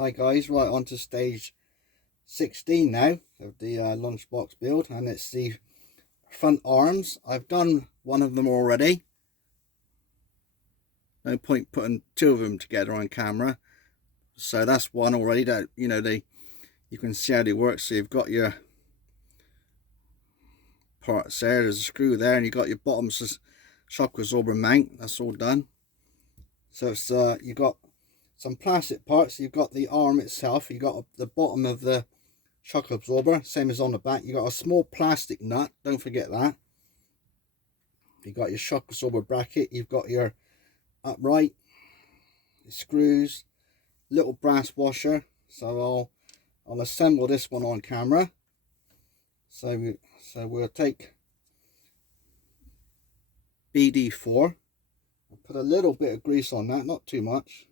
Hi guys, right on to stage 16 now of the lunchbox build, and it's the front arms. I've done one of them already. No point putting two of them together on camera. So that's one already. That you can see how they work. So you've got your parts there. There's a screw there, and you've got your bottom shock absorber mount. That's all done. So it's you've got some plastic parts. You've got the arm itself. You've got the bottom of the shock absorber, same as on the back. You got a small plastic nut, don't forget that. You got your shock absorber bracket. You've got your upright, your screws, little brass washer. So I'll assemble this one on camera. So we'll take BD4. I'll put a little bit of grease on that, not too much,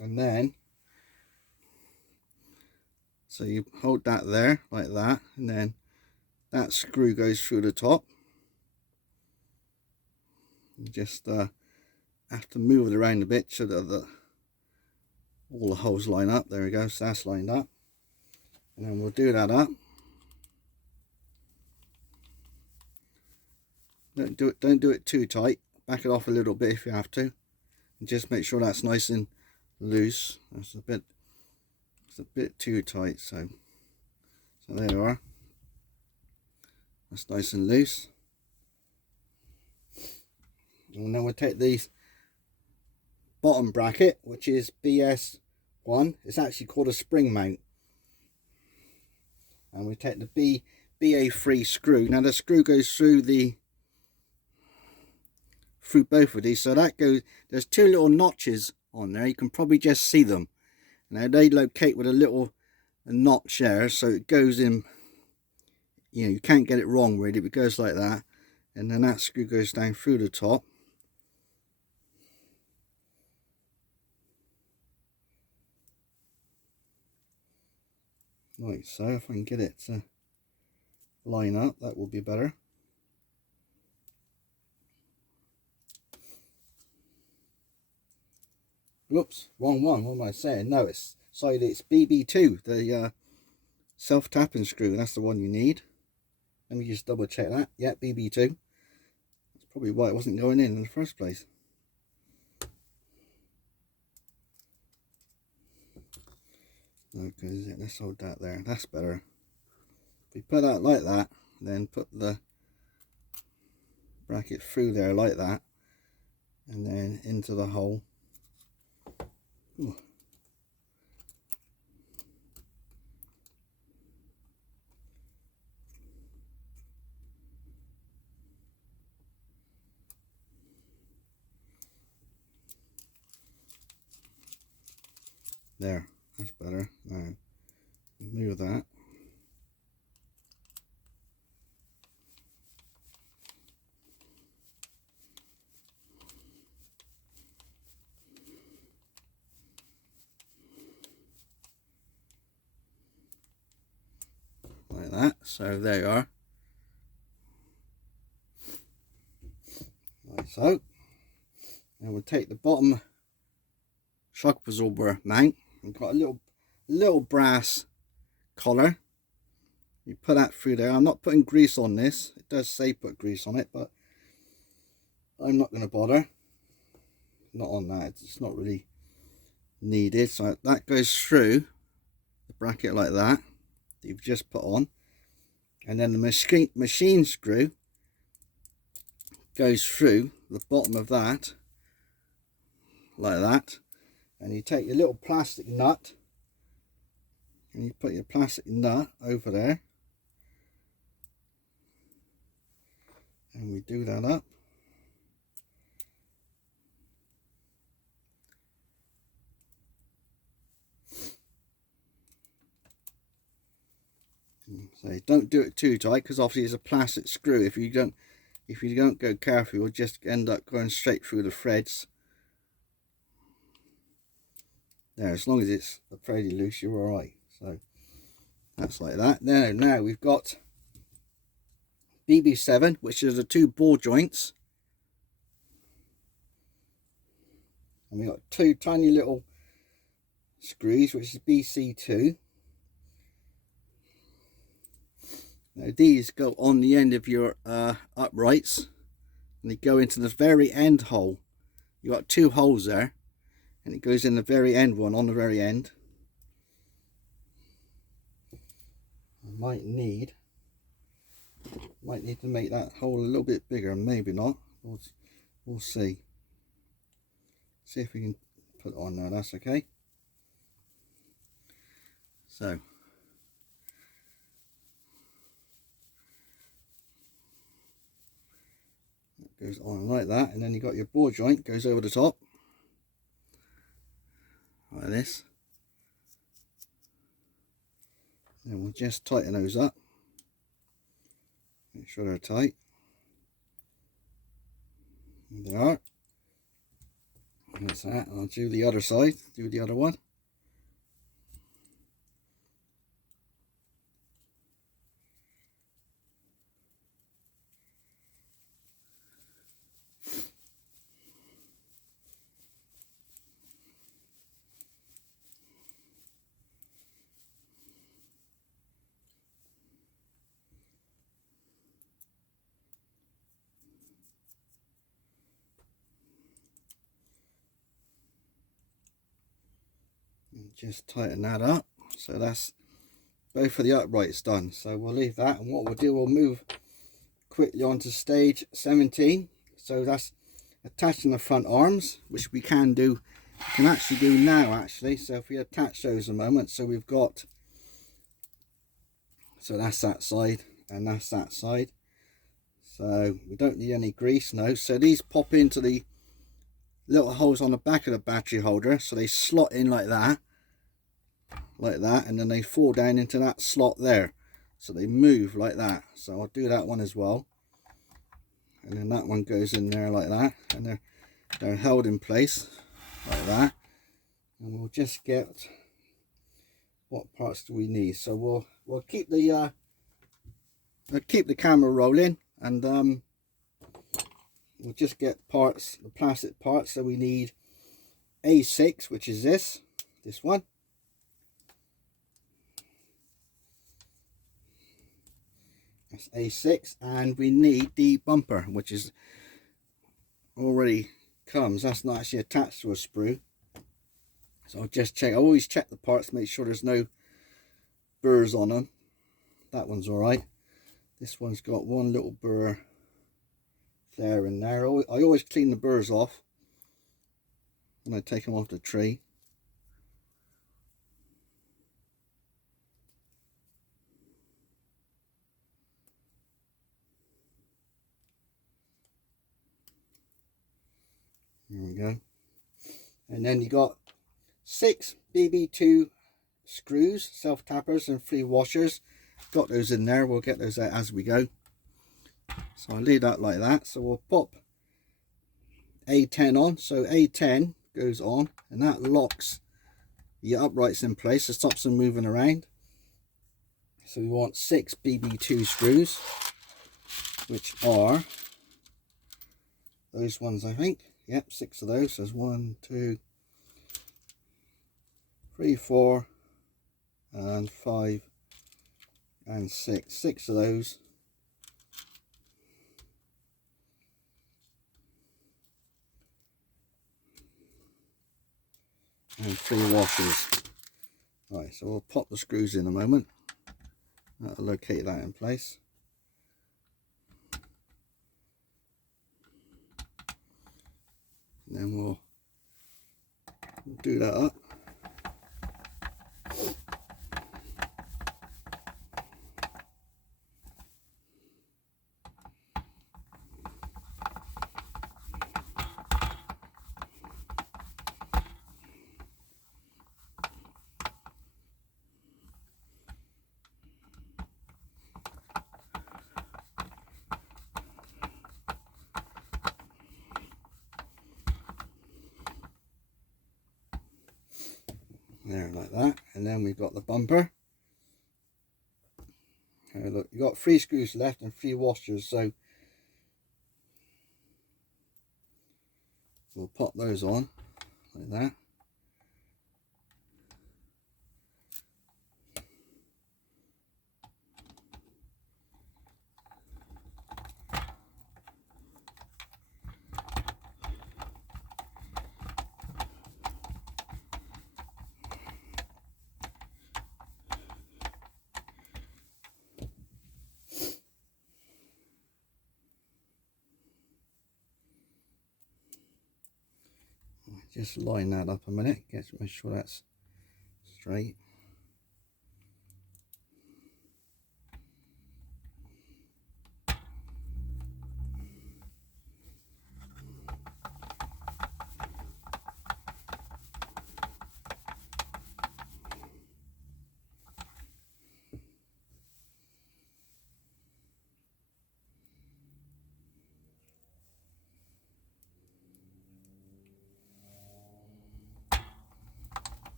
and then so you hold that there like that, and then that screw goes through the top. You just have to move it around a bit so that all the holes line up. There we go, so that's lined up, and then we'll do that up. Don't do it too tight. Back it off a little bit if you have to, and just make sure that's nice and loose. It's a bit too tight, so there you are. That's nice and loose. And then we'll take the bottom bracket, which is BS1. It's actually called a spring mount. And we take the BA3 screw. Now the screw goes through both of these, so that goes, there's two little notches on there. You can probably just see them. Now they locate with a little notch there, so it goes in, you can't get it wrong really. It goes like that, and then that screw goes down through the top. Like so. If I can get it to line up, that will be better. Whoops, wrong one. What am I saying? No, it's BB2, the self-tapping screw. That's the one you need. Let me just double check that. Yeah, BB2. That's probably why it wasn't going in the first place. Okay, let's hold that there. That's better. If we put that like that, then put the bracket through there like that, and then into the hole. Ooh. There, that's better. Now move that. Like that. So there you are. Like so. And we'll take the bottom shock absorber mount. We've got a little brass collar. You put that through there. I'm not putting grease on this. It does say put grease on it, but I'm not going to bother. Not on that. It's not really needed. So that goes through the bracket like that you've just put on, and then the machine screw goes through the bottom of that like that. And you take your little plastic nut, and you put your plastic nut over there, and we do that up. So don't do it too tight, because obviously it's a plastic screw. If you don't go careful, you'll just end up going straight through the threads. There, as long as it's fairly loose, you're all right. So that's like that. Now we've got BB7, which is the two ball joints, and we've got two tiny little screws, which is BC2. Now these go on the end of your uprights, and they go into the very end hole. You got 2 holes there, and it goes in the very end one, on the very end. I might need to make that hole a little bit bigger, maybe not. We'll see. See if we can put it on now. That's okay. So it goes on like that, and then you got your ball joint goes over the top like this. And we'll just tighten those up. Make sure they're tight. And they are. That's that. I'll do the other side. Do the other one. Just tighten that up. So that's both of the uprights done. So we'll leave that, and what we'll do, we'll move quickly on to stage 17. So that's attaching the front arms, which we can actually do now actually. So if we attach those a moment, so we've got, so that's that side and that's that side. So we don't need any grease, no. So these pop into the little holes on the back of the battery holder, so they slot in like that, and then they fall down into that slot there, so they move like that. So I'll do that one as well, and then that one goes in there like that, and they're held in place like that. And we'll just get, what parts do we need? So we'll keep the camera rolling, and we'll just get parts, the plastic parts. So we need A6, which is this one. That's A6, and we need the bumper, which is already comes. That's not actually attached to a sprue. So I'll just check. I always check the parts to make sure there's no burrs on them. That one's all right. This one's got one little burr there and there. I always clean the burrs off when I take them off the tree. There we go. And then you got 6 BB2 screws, self tappers, and 3 washers. Got those in there. We'll get those out as we go. So I'll leave that like that. So we'll pop A10 on. So A10 goes on, and that locks the uprights in place. It stops them moving around. So we want 6 BB2 screws, which are those ones, I think. Yep, 6 of those. There's 1, 2, 3, 4, and 5, and 6. 6 of those. And 3 washers. Right, so we'll pop the screws in a moment. That'll locate that in place. And then we'll do that up. There, like that. And then we've got the bumper. Look, you've got 3 screws left and 3 washers, so we'll pop those on like that. Just line that up a minute, make sure that's straight.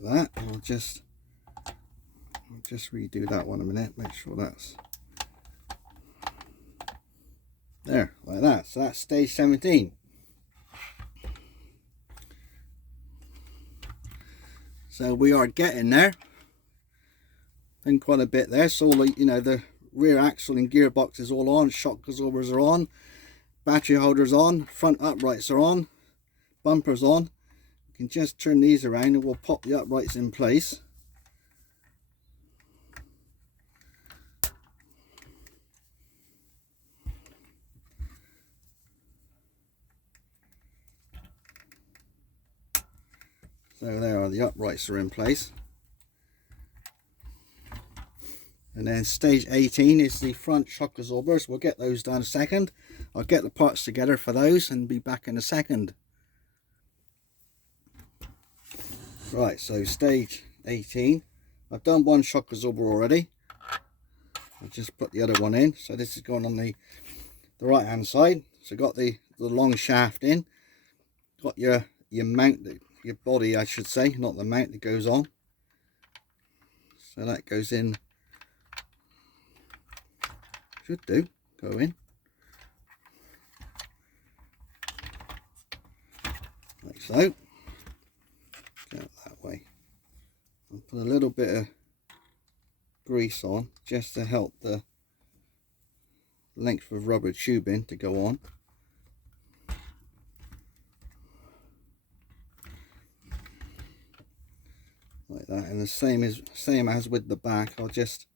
That. I'll just redo that one a minute, make sure that's there, like that. So that's stage 17. So we are getting there. Been quite a bit there. So all the, you know, the rear axle and gearbox is all on, shock absorbers are on, battery holders on, front uprights are on, bumpers on. You can just turn these around and we'll pop the uprights in place. So there are, the uprights are in place. And then stage 18 is the front shock absorbers. We'll get those done in a second. I'll get the parts together for those and be back in a second. Right, so stage 18. I've done one shock absorber already. I'll just put the other one in. So this is going on the right hand side. So got the long shaft in. Got your mount, your body I should say, not the mount that goes on. So that goes in. Should do, go in. Like so. Go that way. I'll put a little bit of grease on just to help the length of rubber tubing to go on. Like that, and the same as with the back. I'll just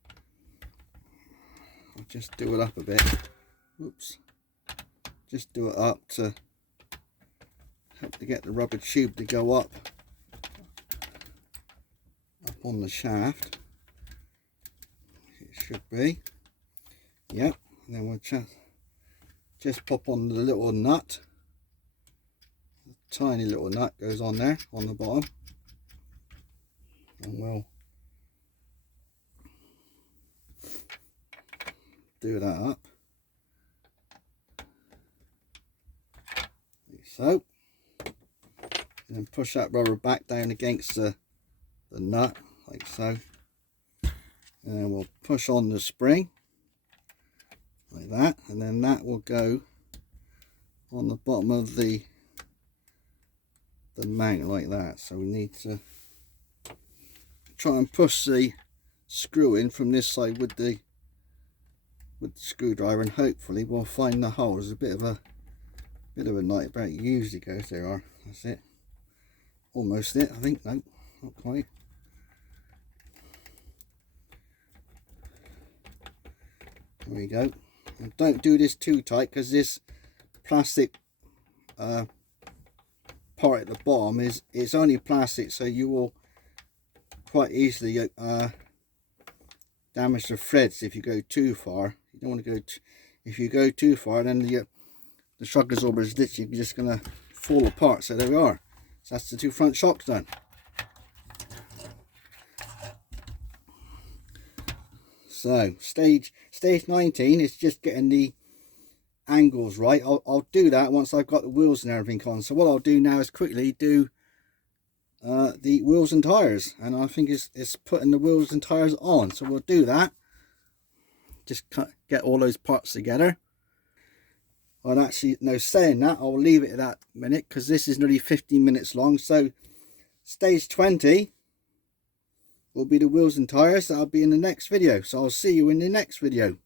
do it up a bit. Oops. Just do it up to help to get the rubber tube to go up on the shaft. It should be. Yep. And then we'll just pop on the little nut. The tiny little nut goes on there on the bottom. And we'll do that up like so, and then push that rubber back down against the nut like so, and then we'll push on the spring like that, and then that will go on the bottom of the mount like that. So we need to try and push the screw in from this side with the screwdriver, and hopefully we'll find the hole. There's a bit of a nightmare. It usually goes, there are, that's it, almost it, I think. No, not quite. There we go. And don't do this too tight, because this plastic part at the bottom it's only plastic, so you will quite easily damage the threads if you go too far. You don't want to go if you go too far, then the shock absorber is literally just going to fall apart. So there we are. So that's the two front shocks done. So stage 19 is just getting the angles right. I'll do that once I've got the wheels and everything on. So what I'll do now is quickly do the wheels and tires, and I think it's putting the wheels and tires on. So we'll do that. Just get all those parts together. Well, actually, no, saying that, I'll leave it at that minute because this is nearly 15 minutes long. So stage 20 will be the wheels and tires. That'll be in the next video. So I'll see you in the next video.